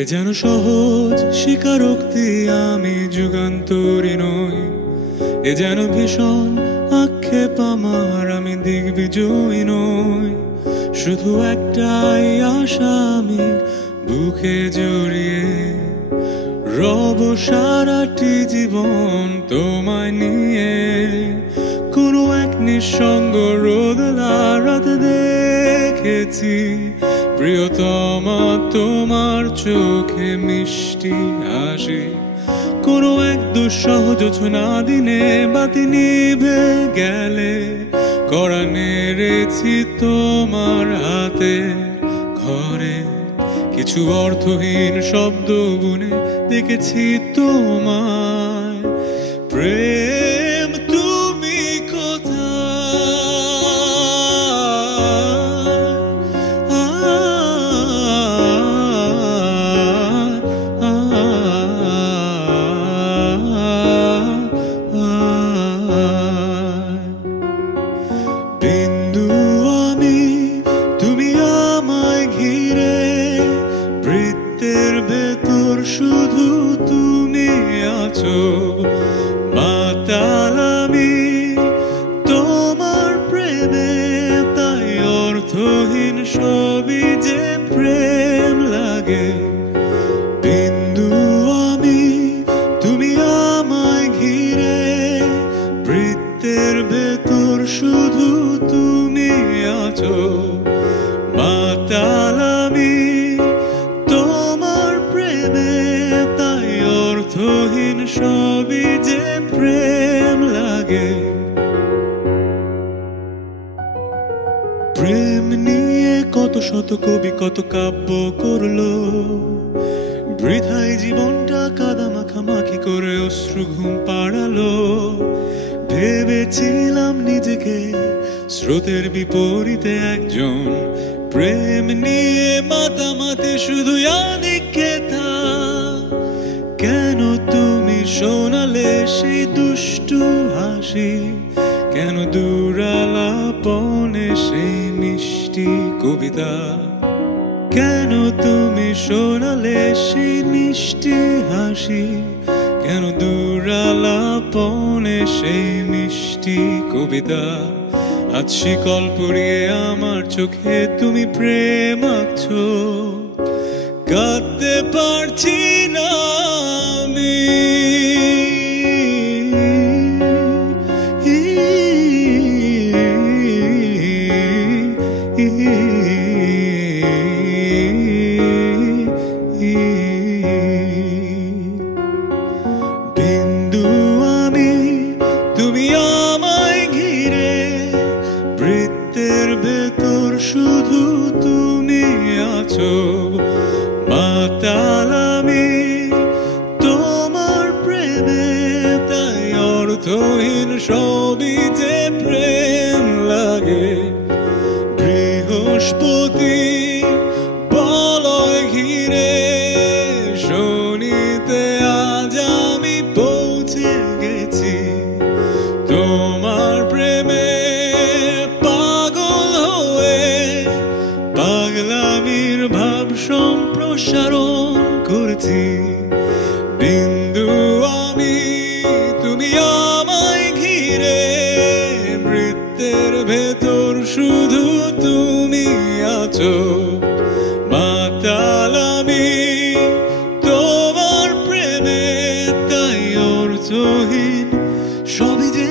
এ যেন সহজ স্বীকারোক্তি আমি যুগান্তরী নই, এ যেন ভীষণ আক্ষেপ আমার আমি দিগ্বিজয়ী নই। শুধু একটাই আশা আমি বুকে জড়িয়ে রব সারাটি জীবন তোমায় নিয়ে। কোনো এক নিঃসঙ্গ রোদলা রাত দেখেছি প্রিয়তমা তোমার চোখে মিষ্টি হাসি। কোনো এক দুঃসহ জোছনা দিনে বাতি নিভে গেলে কড়া নেড়েছি তোমার হাতে ঘরে। কিছু অর্থহীন শব্দ বুনে দেখেছি তোমায়। প্রেম তুমি বিন্দু আমি তুমি আমায় ঘিরে, বৃত্তের ভেতর শুধু তুমি আছো। মাতাল আমি তোমার প্রেমে, তাই অর্থহীন সবই যে প্রেম লাগে। বিন্দু আমি তুমি আমায় ঘিরে, বৃত্তের ভেতর শুধু তুমি আছো। মাতাল আমি তোমার প্রেমে, তাই অর্থহীন সবই যে প্রেম লাগে। প্রেম নিয়ে কত শত কবি কত কাব্য করলো, বৃথায় জীবনটা কাদা মাখামাখি করে অশ্রু ঘুম পাড়ালো। ভেবেছিলাম নিজেকে স্রোতের বিপরীতে একজন, প্রেম নিয়ে মাতামাতি শুধু আদিক্ষেতা। কেন তুমি শোনালে সেই দুষ্টু হাসি, কেন দূরালাপনে সেই মিষ্টি কবিতা। কেন তুমি শোনালে সেই মিষ্টি হাসি, কেন দূরালাপনে সেই মিষ্টি কবিতা। আজ শিকল পরিয়ে আমার চোখে তুমি প্রেম আঁকছো, কাঁদতে পারছি না আমি। বিন্দু আমি তুমি আমায় ঘিরে, বৃত্তের ভেতর শুধু তুমি আছো। মাতাল আমি তোমার প্রেমে, তাই অর্থহীন সবই যে প্রেম লাগে। বৃহস্পতি বলয় ঘিরে শনিতে আজ আমি পৌঁছে গেছি তোমার প্রেমে। পাগল হয়ে পাগলামির ভাব সম্প্রসারণ করছি। বিন্দু আমি তুমি আমায় ঘিরে, বৃত্তের ভেতর শুধু তুমি আছো। মাতাল আমি তোমার প্রেমে, তাই অর্থহীন সবই যে